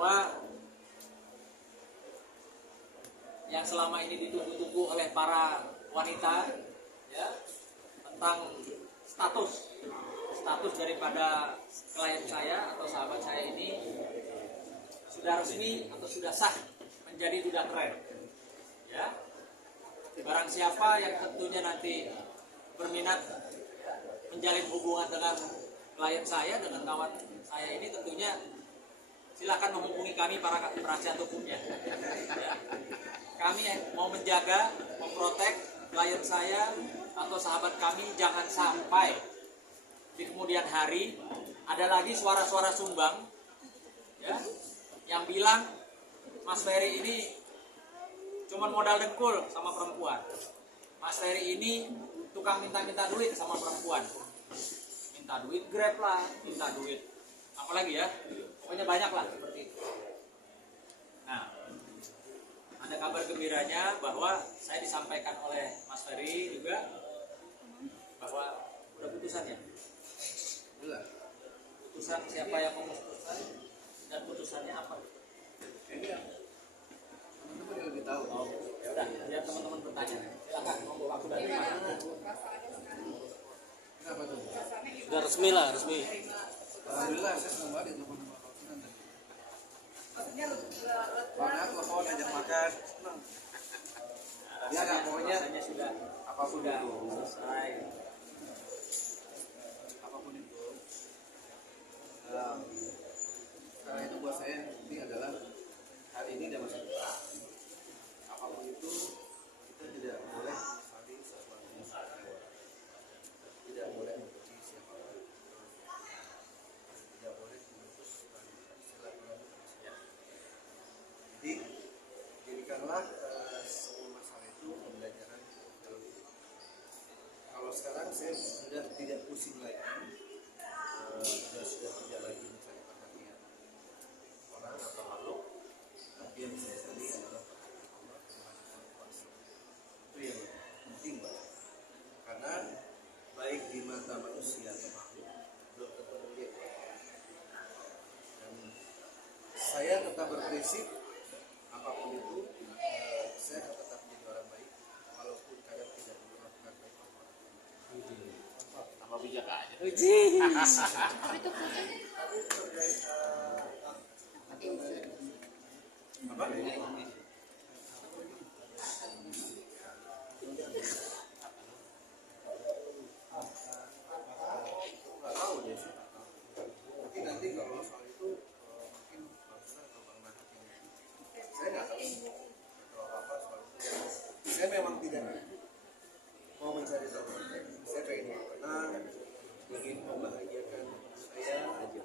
bahwa yang selama ini ditunggu-tunggu oleh para wanita, ya, tentang status daripada klien saya atau sahabat saya ini sudah resmi atau sudah sah menjadi duda keren. Ya, barang siapa yang tentunya nanti berminat menjalin hubungan dengan klien saya, dengan kawan saya ini, tentunya silakan menghubungi kami para penasihat hukumnya. Ya. Kami mau menjaga, memprotek klien saya atau sahabat kami jangan sampai di kemudian hari ada lagi suara-suara sumbang, ya, yang bilang Mas Ferry ini cuma modal dengkul sama perempuan. Mas Ferry ini tukang minta-minta duit sama perempuan. Minta duit Grab lah, minta duit apalagi ya, pokoknya banyak lah seperti itu. Nah, ada kabar gembiranya bahwa saya disampaikan oleh Mas Ferry juga bahwa udah putusannya. Putusan siapa yang memutuskan dan putusannya apa? Ini yang teman-teman yang lebih tahu. Oh, ya udah, biar teman-teman bertanya. Silakan, mau waktu dari mana? Kenapa tuh? Sudah resmi lah, resmi. Alhamdulillah saya senang banget itu sama Pak telepon ajak makan, senang. Ya nggak, pokoknya sudah apapun sudah itu, selesai. apapun itu. Karena itu buat saya ini adalah hari ini dan masa depan. Apapun itu kita tidak boleh saling sesuatu, tidak boleh membenci siapapun, tidak boleh memutus silaturahmi manusia. Jadi jadikanlah semua masalah itu pembelajaran dalam hidup. Kalau sekarang saya sudah tidak pusing lagi, sudah tidak lagi mencari perhatian orang atau makhluk, tapi yang saya cari adalah perhatian Allah Subhanahu wa Ta'ala. Itu yang penting banget. Karena baik di mata manusia atau makhluk belum tentu melihat. Dan saya tetap berprinsip apapun itu, saya akan tetap menjadi orang baik walaupun kadang tidak melakukan baik orang. Tambah bijak aja. Apa? Nggak tahu deh sih. Mungkin nanti kalau soal itu mungkin Bapak atau Bang Mahfud yang saya nggak tahu apa soal itu. Saya memang tidak mau mencari tahu. Saya pengen tenang, ingin membahagiakan saya aja.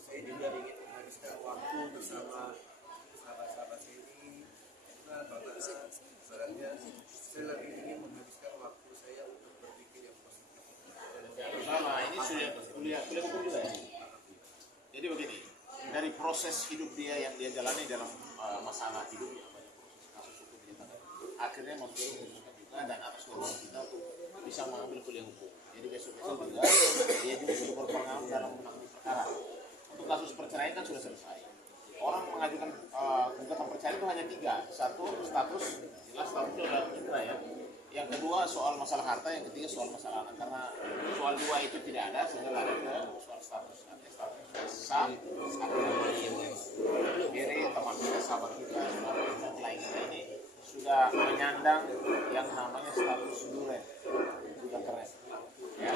Saya juga ingin menghabiskan waktu bersama sahabat-sahabat saya ini. Nah, Bapak sebenarnya saya lebih ingin menghabiskan waktu saya untuk berpikir yang positif. Pertama, ini sudah kuliah hukum juga ya. Jadi begini, dari proses hidup dia yang dia jalani dalam masalah hidupnya, banyak proses kasus hukum dia tangani, akhirnya membuat hubungan juga dan atas dorongan kita untuk bisa mengambil kuliah hukum. Jadi besok-besok juga dia juga sudah berpengalaman dalam menangani perkara. Untuk kasus perceraian kan sudah selesai. Orang mengajukan gugatan perceraian itu hanya 3. Satu, status, jelas statusnya sudah inkrah ya. Yang kedua soal masalah harta, yang ketiga soal masalah anak. Karena soal 2 itu tidak ada, sehingga ada ke soal status. Artinya status sah, Jadi teman kita, sahabat kita, saudara kita, klien kita ini sudah menyandang yang namanya status duren, sudah keren. Ya.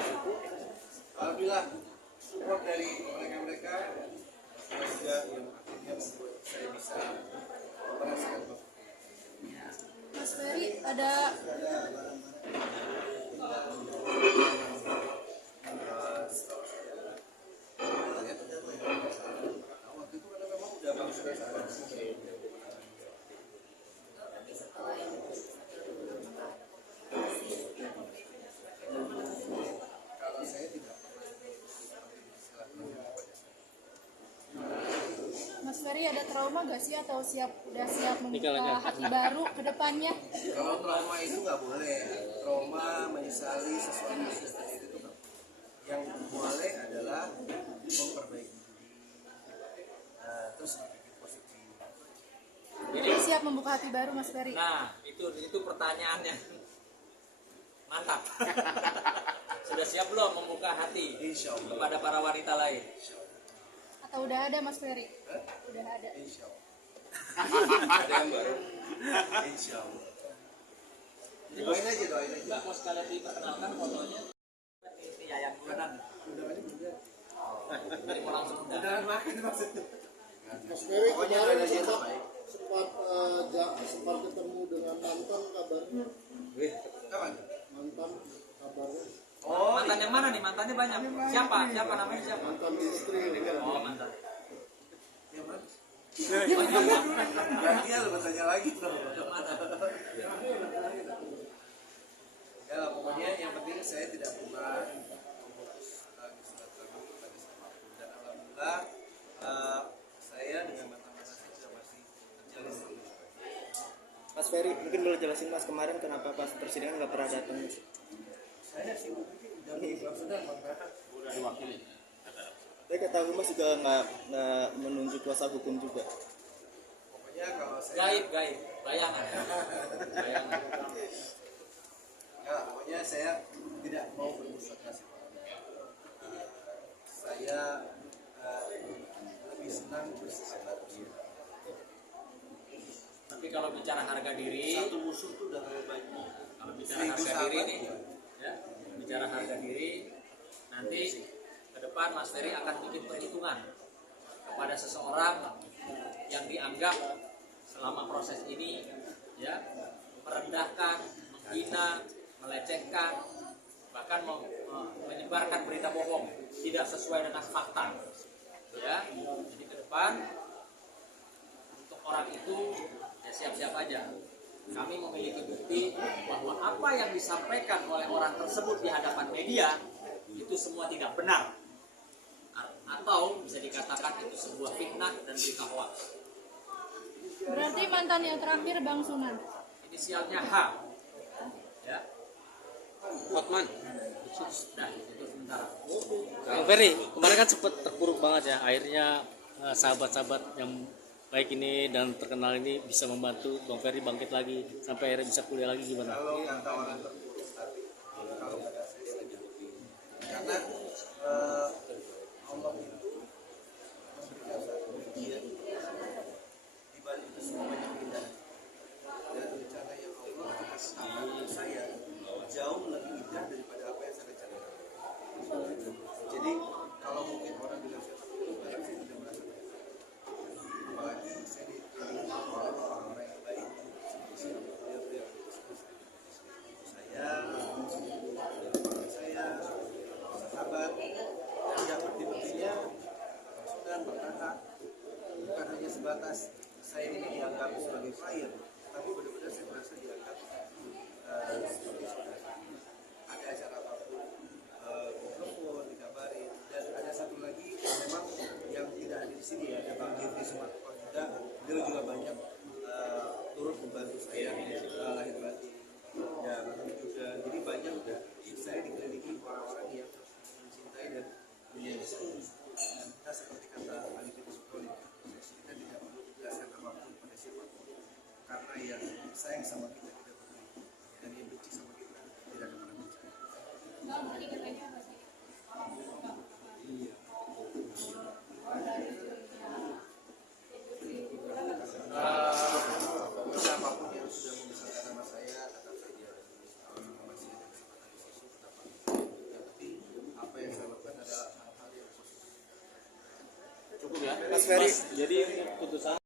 Alhamdulillah support dari mereka-mereka saya juga yang akhirnya membuat saya bisa merasakan Mas Ferry, ada waktu itu karena memang udah bang sudah sabar. Kalau saya tidak Mas Ferry ada trauma gak sih atau udah siap membuka hati baru ke depannya? kalau trauma itu nggak boleh. Trauma menyesali sesuatu yang sudah terjadi itu nggak boleh. Yang boleh adalah memperbaiki diri. Terus berpikir positif. siap membuka hati baru, Mas Ferry? Nah, itu pertanyaannya. Mantap. Sudah siap belum membuka hati Insya Allah. kepada para wanita lain? Atau udah ada, Mas Ferry? Udah ada. Insya Allah. Ada yang baru. Insya Allah. Doain aja, doain aja. Mbak mau sekalian diperkenalkan fotonya? Ini Yayan Bulan. Undangannya udah. Jadi mau langsung udah. Undangan makan maksudnya. Mas Ferry Pokoknya kemarin doain aja yang terbaik. sempat ketemu dengan mantan kabarnya. Kapan? Mantan kabarnya. Oh, Mantan yang mana nih? Mantannya banyak. Siapa? Siapa namanya siapa? Mantan istri. Oh, mantan. yang mana? Berarti ya lu bertanya lagi tuh. Yang mana? Ya pokoknya yang penting saya tidak pernah memutus silaturahmi kepada siapapun, dan alhamdulillah saya dengan mantan-mantan saya sudah masih terjalin terus. Mas Ferry, mungkin boleh jelasin Mas kemarin kenapa pas persidangan nggak pernah datang? Saya sih udah sudah Udah diwakili. Saya ketahui Mas juga nggak menunjuk kuasa hukum juga. pokoknya kalau saya Gaib, bayangan. Bayangan. ya pokoknya saya tidak mau bermusyawarah siapapun. Saya lebih senang bersahabat bersama. Tapi kalau bicara harga diri, Satu musuh tuh udah terlalu banyak. kalau bicara harga diri nih, ya, bicara harga diri, nanti ke depan Mas Ferry akan bikin perhitungan kepada seseorang yang dianggap selama proses ini, ya, merendahkan, menghina, melecehkan, bahkan menyebarkan berita bohong tidak sesuai dengan fakta, ya. Jadi ke depan untuk orang itu ya siap-siap aja. Kami memiliki bukti bahwa apa yang disampaikan oleh orang tersebut di hadapan media itu semua tidak benar, atau bisa dikatakan itu sebuah fitnah dan berita hoax. Berarti mantan yang terakhir Bang Sunan. Inisialnya H, ya. Hotman. Nah, itu sementara. Bang Ferry, kemarin kan sempat terpuruk banget ya. Akhirnya sahabat-sahabat yang baik ini dan terkenal ini bisa membantu Bang Ferry bangkit lagi sampai akhirnya bisa kuliah lagi, gimana? Kalau kata orang terpuruk hati, kalau kata saya tidak. Karena Allah itu memberikan satu ujian di balik itu semua banyak indah, dan rencana yang Allah kasih untuk saya jauh lebih indah daripada apa yang saya rencanakan. Jadi kalau mungkin orang bilang saya terpuruk, saya tidak merasa terpuruk. Apalagi saya dikelilingi oleh orang-orang yang baik seperti beliau-beliau saya sahabat yang berarti-artinya Sunan Bang bukan hanya sebatas saya ini dianggap sebagai klien, tapi benar-benar saya merasa dianggap seperti saudara. Ada acara apapun ditelepon, dikabarin, dan ada satu lagi memang yang tidak ada di sini, ada Bang Giri Sumatera juga, dia juga banyak turut membantu saya lahir batin, dan juga jadi banyak udah saya dikelilingi orang-orang yang mencintai dan menyayangi. Dan kita seperti kata Ali bin Sulaiman, kita tidak perlu menjelaskan apapun pada siapapun, karena yang sayang sama kita tidak peduli, dan yang benci sama kita tidak akan pernah percaya. Siapapun yang sudah membesarkan nama saya, kata saja masih ada kesempatan di situ, kenapa? Yang penting apa yang saya lakukan adalah hal-hal yang positif. Cukup ya. Mas Ferry, Jadi putusan